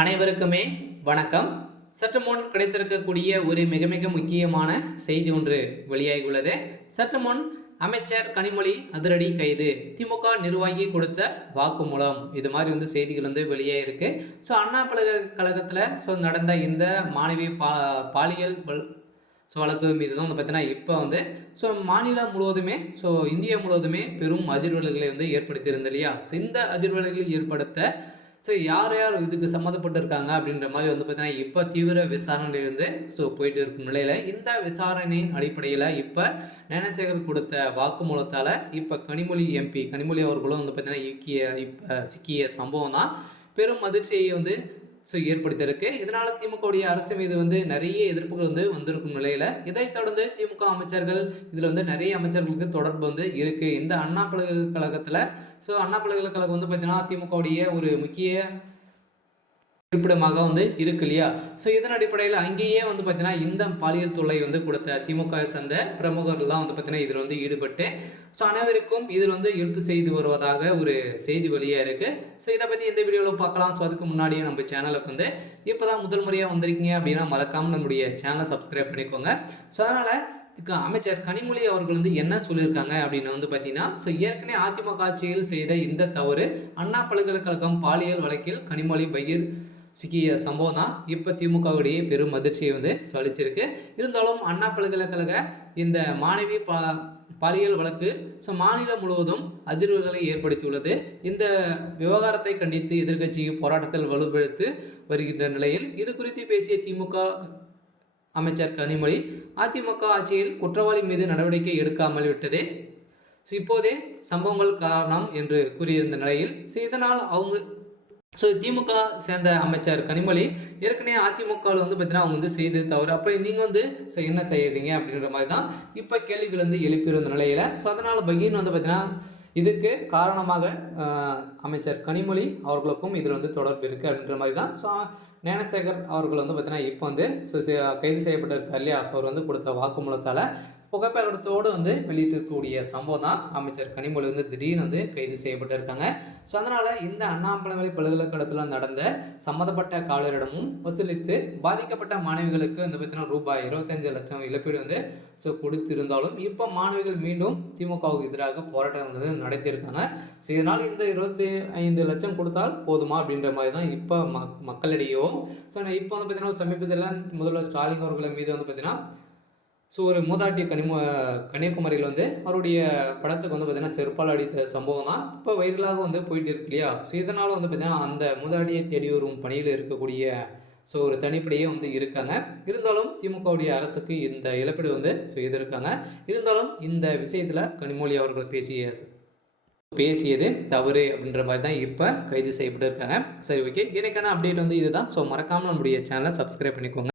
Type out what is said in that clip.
அனைவருக்குமே வணக்கம். சற்று முன் கிடைத்திருக்கக்கூடிய ஒரு மிக மிக முக்கியமான செய்தி ஒன்று வெளியாகியுள்ளது. சற்று முன் அமைச்சர் கனிமொழி அதிரடி கைது, திமுக நிர்வாகி கொடுத்த வாக்குமூலம், இது மாதிரி செய்திகள் வெளியாகிருக்கு. ஸோ அண்ணா பல்கலைக்கழகத்தில் நடந்த இந்த மாணவி பாலியல் வழக்கு மீது தான் பார்த்தீங்கன்னா இப்போ மாநிலம் முழுவதுமே இந்தியா முழுவதுமே பெரும் அதிர்வலைகளை ஏற்படுத்தியிருந்தது இல்லையா. ஸோ இந்த அதிர்வலைகளை ஏற்படுத்த யார் யார் இதுக்கு சம்மந்தப்பட்டிருக்காங்க அப்படின்ற மாதிரி பார்த்தீங்கன்னா இப்போ தீவிர விசாரணையிலிருந்து போயிட்டு இருக்கும் நிலையில் இந்த விசாரணையின் அடிப்படையில் இப்போ ஞானசேகர் கொடுத்த வாக்குமூலத்தால் இப்போ கனிமொழி அவர்களும் பார்த்தீங்கன்னா சிக்கிய சம்பவம் தான் பெரும் அதிர்ச்சியை ஏற்படுத்தியிருக்கு. இதனால் திமுகவுடைய அரசு மீது நிறைய எதிர்ப்புகள் வந்திருக்கும் நிலையில் இதைத் தொடர்ந்து திமுக அமைச்சர்கள் இதில் நிறைய அமைச்சர்களுக்கு தொடர்பு இருக்குது. இந்த அண்ணா பல்கலைக்கழகத்தில் அண்ணா பல்கலைக்கழகம் பார்த்தீங்கன்னா திமுகவுடைய ஒரு முக்கிய இருப்பிடமாக இருக்கு இல்லையா. ஸோ இதன் அடிப்படையில் அங்கேயே பார்த்தீங்கன்னா இந்த பாலியல் தொல்லை கொடுத்த திமுக சேர்ந்த பிரமுகர்கள்லாம் பார்த்தீங்கன்னா இதில் ஈடுபட்டு அனைவருக்கும் இதில் ஹெல்ப் செய்து வருவதாக ஒரு செய்தி வெளியாக இருக்குது. ஸோ இதை பற்றி இந்த வீடியோவில் பார்க்கலாம். ஸோ அதுக்கு முன்னாடியே நம்ம சேனலுக்கு இப்போ தான் முதல் முறையாக வந்திருக்கீங்க அப்படின்னா மறக்காமல் நம்முடைய சேனலை சப்ஸ்கிரைப் பண்ணிக்கோங்க. ஸோ அதனால் அமைச்சர் கனிமொழி அவர்கள் என்ன சொல்லியிருக்காங்க அப்படின்னு பார்த்தீங்கன்னா ஏற்கனவே அதிமுக ஆட்சியில் செய்த இந்த தவறு அண்ணா பல்கலைக்கழகம் பாலியல் வழக்கில் கனிமொழி பகீர் சிக்கிய சம்பவம் தான் இப்போ திமுகவுடைய பெரும் அதிர்ச்சியை அளிச்சிருக்கு. இருந்தாலும் அண்ணா பல்கலைக்கழக இந்த மாணவி பாலியல் வழக்கு மாநிலம் முழுவதும் அதிர்வுகளை ஏற்படுத்தியுள்ளது. இந்த விவகாரத்தை கண்டித்து எதிர்க்கட்சி போராட்டத்தில் வலுப்படுத்தி வருகின்ற நிலையில் இது குறித்து பேசிய திமுக அமைச்சர் கனிமொழி அதிமுக ஆட்சியில் குற்றவாளி மீது நடவடிக்கை எடுக்காமல் விட்டதே இப்போதே சம்பவங்கள் காரணம் என்று கூறியிருந்த நிலையில் இதனால் திமுக சேர்ந்த அமைச்சர் கனிமொழி ஏற்கனவே அதிமுகவில் பார்த்தீங்கன்னா அவங்க செய்து தவறு, அப்படி நீங்கள் என்ன செய்யறீங்க அப்படின்ற மாதிரி தான் இப்போ கேள்விகள் எழுப்பியிருந்த நிலையில் அதனால் பகீர் பார்த்தீங்கன்னா இதுக்கு காரணமாக அமைச்சர் கனிமொழி அவர்களுக்கும் இதில் தொடர்பு இருக்குது அப்படின்ற மாதிரி தான். ஞானசேகர் அவர்கள் பார்த்தீங்கன்னா இப்போ கைது செய்யப்பட்டிருக்கார் இல்லையா. அவர் கொடுத்த வாக்குமூலத்தால் புகைப்படத்தோடு வெளியிட்டிருக்கக்கூடிய சம்பவம் தான் அமைச்சர் கனிமொழி திடீர்னு கைது செய்யப்பட்டிருக்காங்க. அதனால் இந்த அண்ணாமலை பல்கலைக்கழகத்தில் நடந்த சம்மந்தப்பட்ட காவலரிடமும் வசூலித்து பாதிக்கப்பட்ட மாணவிகளுக்கு பார்த்தீங்கன்னா ரூபாய் 25 லட்சம் இழப்பீடு கொடுத்திருந்தாலும் இப்போ மாணவிகள் மீண்டும் திமுகவுக்கு எதிராக போராட்டம் நடத்தியிருக்காங்க. இதனால் இந்த 25 லட்சம் கொடுத்தால் போதுமா அப்படின்ற மாதிரி தான் இப்போ மக்களிடையோ இப்போ பார்த்தீங்கன்னா சமீபத்தில் முதல்வர் ஸ்டாலின் அவர்கள் மீது பார்த்தீங்கன்னா ஒரு மூதாட்டி கன்னியாகுமரியில் அவருடைய படத்துக்கு பார்த்தீங்கன்னா செருப்பால் அடித்த சம்பவம் தான் இப்போ வைரலாக போயிட்டு இருக்கு இல்லையா. இதனால் பார்த்தீங்கன்னா அந்த மூதாட்டியை தேடி வரும் பணியில் இருக்கக்கூடிய ஒரு தனிப்படையே இருக்காங்க. இருந்தாலும் திமுகவுடைய அரசுக்கு இந்த இழப்பீடு செய்திருக்காங்க. இருந்தாலும் இந்த விஷயத்தில் கனிமொழி அவர்கள் பேசியது தவறு அப்படின்ற மாதிரி தான் இப்போ கைது செய்யப்பட்டு இருக்காங்க. சரி, ஓகே, எனக்கான அப்டேட் இதுதான். மறக்காமல் நம்முடைய சேனலை சப்ஸ்கிரைப் பண்ணிக்கோங்க.